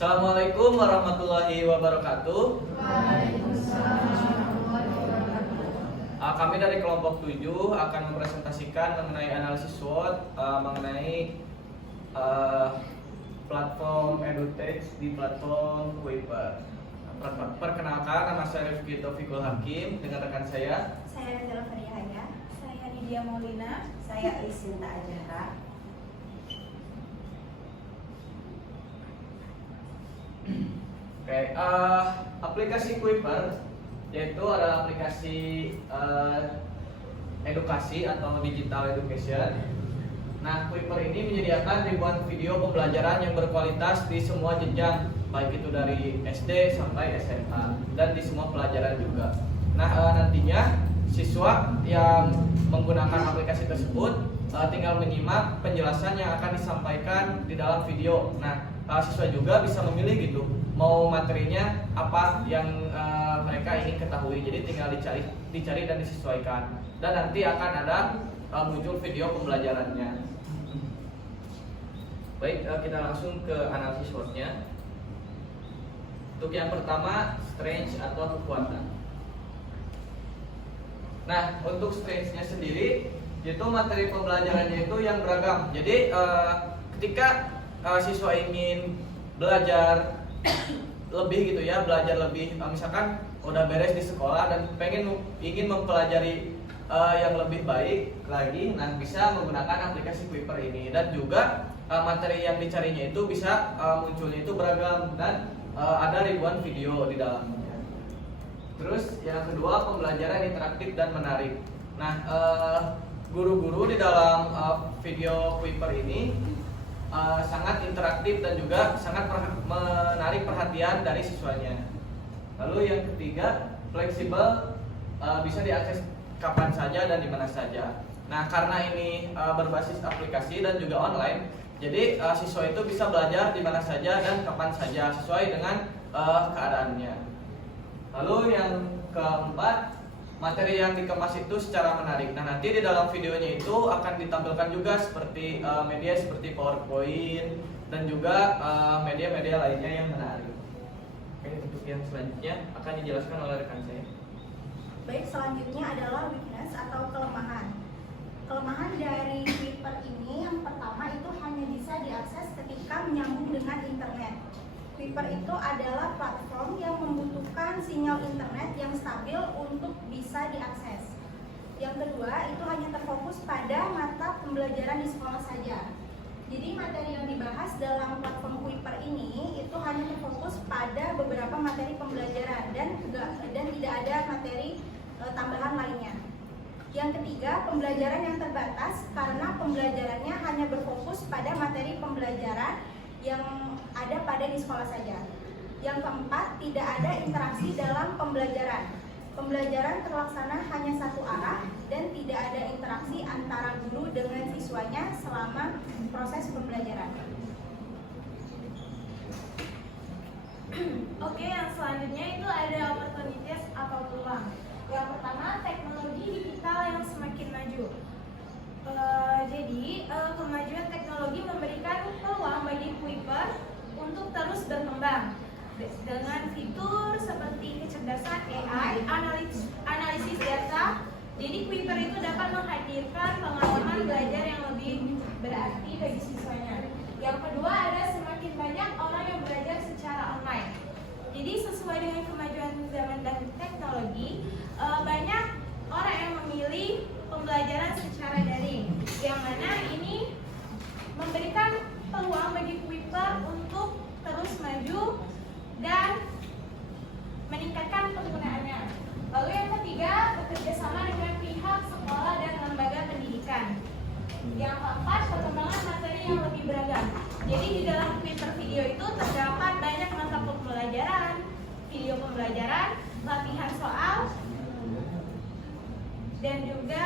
Assalamualaikum warahmatullahi wabarakatuh. Waalaikumsalam warahmatullahi wabarakatuh. Kami dari kelompok 7 akan mempresentasikan mengenai analisis SWOT, mengenai platform edutech di platform Kuiper. Perkenalkan, nama saya Rifki Taufikul Hakim dengan rekan saya. Saya Angela Farihaya. Saya Nidia Maulina. Saya Alisinta Ajara. Oke, aplikasi Kuiper yaitu adalah aplikasi edukasi atau digital education. Nah, Kuiper ini menyediakan ribuan video pembelajaran yang berkualitas di semua jenjang, baik itu dari SD sampai SMA dan di semua pelajaran juga. Nah, nantinya siswa yang menggunakan aplikasi tersebut tinggal menyimak penjelasan yang akan disampaikan di dalam video. Nah, siswa juga bisa memilih gitu mau materinya apa yang mereka ingin ketahui. Jadi tinggal dicari dan disesuaikan. Dan nanti akan ada muncul video pembelajarannya. Baik, kita langsung ke analisis SWOT-nya. Untuk yang pertama, strength atau kekuatan. Nah, untuk strength-nya sendiri itu materi pembelajarannya itu yang beragam. Jadi ketika siswa ingin belajar lebih gitu ya, belajar lebih, misalkan udah beres di sekolah dan ingin mempelajari yang lebih baik lagi, nah bisa menggunakan aplikasi Kuiper ini. Dan juga materi yang dicarinya itu bisa munculnya itu beragam dan ada ribuan video di dalamnya. Terus yang kedua, pembelajaran interaktif dan menarik. Nah, guru-guru di dalam video Kuiper ini sangat interaktif dan juga sangat menarik perhatian dari siswanya. Lalu yang ketiga, fleksibel, bisa diakses kapan saja dan di mana saja. Nah, karena ini berbasis aplikasi dan juga online, jadi siswa itu bisa belajar di mana saja dan kapan saja sesuai dengan keadaannya. Lalu yang keempat, materi yang dikemas itu secara menarik. Nah, nanti di dalam videonya itu akan ditampilkan juga seperti media seperti PowerPoint dan juga media-media lainnya yang menarik. Oke, untuk yang selanjutnya akan dijelaskan oleh rekan saya. Baik, selanjutnya adalah weakness atau kelemahan. Kelemahan dari Kuiper ini yang pertama itu hanya bisa diakses ketika menyambung dengan internet. Kuiper itu adalah platform yang membutuhkan sinyal internet yang stabil untuk bisa diakses. Yang kedua, itu hanya terfokus pada mata pembelajaran di sekolah saja. Jadi materi yang dibahas dalam platform Kuiper ini itu hanya terfokus pada beberapa materi pembelajaran dan tidak ada materi tambahan lainnya. Yang ketiga, pembelajaran yang terbatas karena pembelajarannya hanya berfokus pada materi pembelajaran yang ada pada di sekolah saja. Yang keempat, tidak ada interaksi dalam pembelajaran. Pembelajaran terlaksana hanya satu arah dan tidak ada interaksi antara guru dengan siswanya selama proses pembelajaran. Oke, yang selanjutnya itu ada opportunities atau peluang. Yang pertama, teknologi digital yang semakin maju. Jadi, kemajuan teknologi memberikan peluang bagi Kuiper untuk terus berkembang dengan fitur seperti kecerdasan AI, analisis data. Jadi Kuiper itu dapat menghadirkan pengalaman belajar yang lebih berarti bagi siswanya. Yang kedua, ada semakin banyak orang yang belajar secara online. Jadi sesuai dengan kemajuan zaman dan teknologi, banyak orang yang memilih pembelajaran secara daring, yang mana ini memberikan peluang bagi Kuiper untuk terus maju dan meningkatkan penggunaannya. Lalu yang ketiga, bekerja sama dengan pihak sekolah dan lembaga pendidikan. Yang keempat, perkembangan materi yang lebih beragam. Jadi di dalam Kuiper video itu terdapat banyak mata pembelajaran, video pembelajaran, latihan soal, dan juga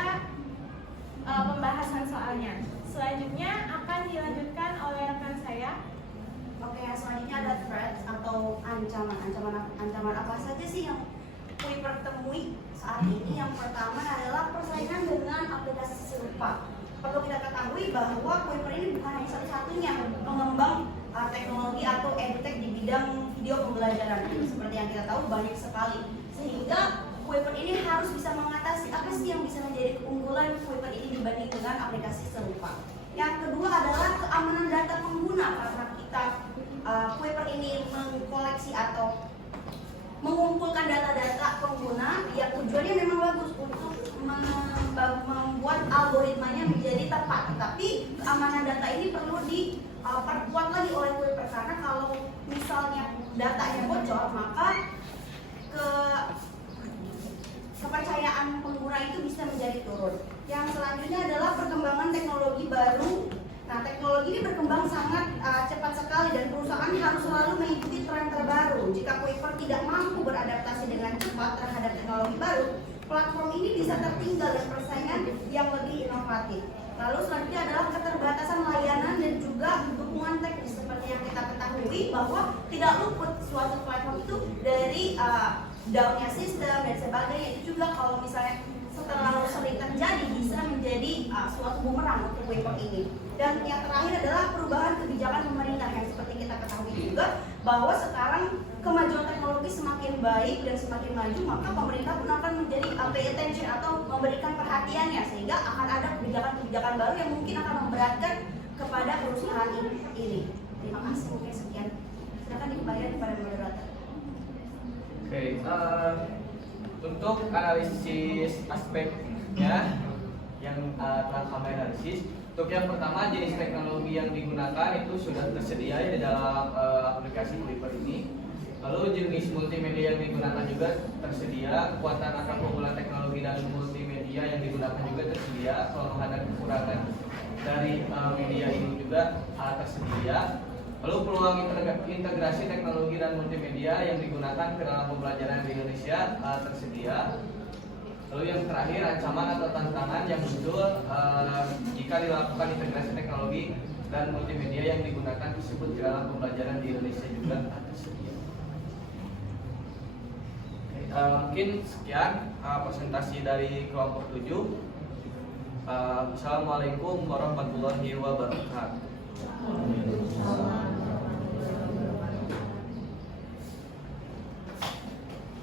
pembahasan soalnya. Selanjutnya akan dilanjutkan oleh rekan saya. Oke, selanjutnya ada threats atau ancaman apa saja sih yang Kuiper temui saat ini? Yang pertama adalah persaingan dengan aplikasi serupa. Perlu kita ketahui bahwa Kuiper ini bukan hanya satu-satunya pengembang teknologi atau edutech di bidang video pembelajaran. Seperti yang kita tahu banyak sekali. Sehingga Kuiper ini harus bisa mengatasi apa sih yang bisa menjadi keunggulan Kuiper ini dibanding dengan aplikasi serupa. Yang kedua adalah keamanan data pengguna, karena kita Kuiper ini mengkoleksi atau mengumpulkan data-data pengguna yang tujuannya memang bagus untuk membuat algoritmanya menjadi tepat. Tetapi keamanan data ini perlu diperkuat lagi oleh Kuiper, karena kalau misalnya datanya bocor, maka kepercayaan pengguna itu bisa menjadi turun. Yang selanjutnya adalah perkembangan teknologi baru. Nah, teknologi ini berkembang sangat cepat sekali dan perusahaan harus selalu mengikuti tren terbaru. Jika Kuiper tidak mampu beradaptasi dengan cepat terhadap teknologi baru, platform ini bisa tertinggal dan persaingan yang lebih inovatif. Lalu selanjutnya adalah keterbatasan layanan dan juga dukungan teknis. Seperti yang kita ketahui bahwa tidak luput suatu platform itu dari down-nya sistem dan sebagainya. Itu juga kalau misalnya setelah sering terjadi bisa menjadi suatu bumerang untuk Kuiper ini. Dan yang terakhir adalah perubahan kebijakan pemerintah yang seperti kita ketahui juga bahwa sekarang kemajuan teknologi semakin baik dan semakin maju, maka pemerintah pun akan menjadi pay attention atau memberikan perhatiannya, sehingga akan ada kebijakan-kebijakan baru yang mungkin akan memberatkan kepada perusahaan ini. Terima kasih, mungkin sekian. Silakan dikembalikan kepada moderator. Oke, untuk analisis aspeknya yang telah kami analisis, untuk yang pertama jenis teknologi yang digunakan itu sudah tersedia di dalam aplikasi Kuiper ini. Lalu jenis multimedia yang digunakan juga tersedia, kekuatan atau keunggulan teknologi dan multimedia yang digunakan juga tersedia, kelemahan dan kekurangan dari media ini juga tersedia. Lalu peluang integrasi teknologi dan multimedia yang digunakan ke dalam pembelajaran di Indonesia tersedia. Lalu yang terakhir, ancaman atau tantangan yang muncul jika dilakukan integrasi teknologi dan multimedia yang digunakan tersebut di dalam pembelajaran di Indonesia juga tersedia. Mungkin sekian presentasi dari kelompok 7. Assalamualaikum warahmatullahi wabarakatuh.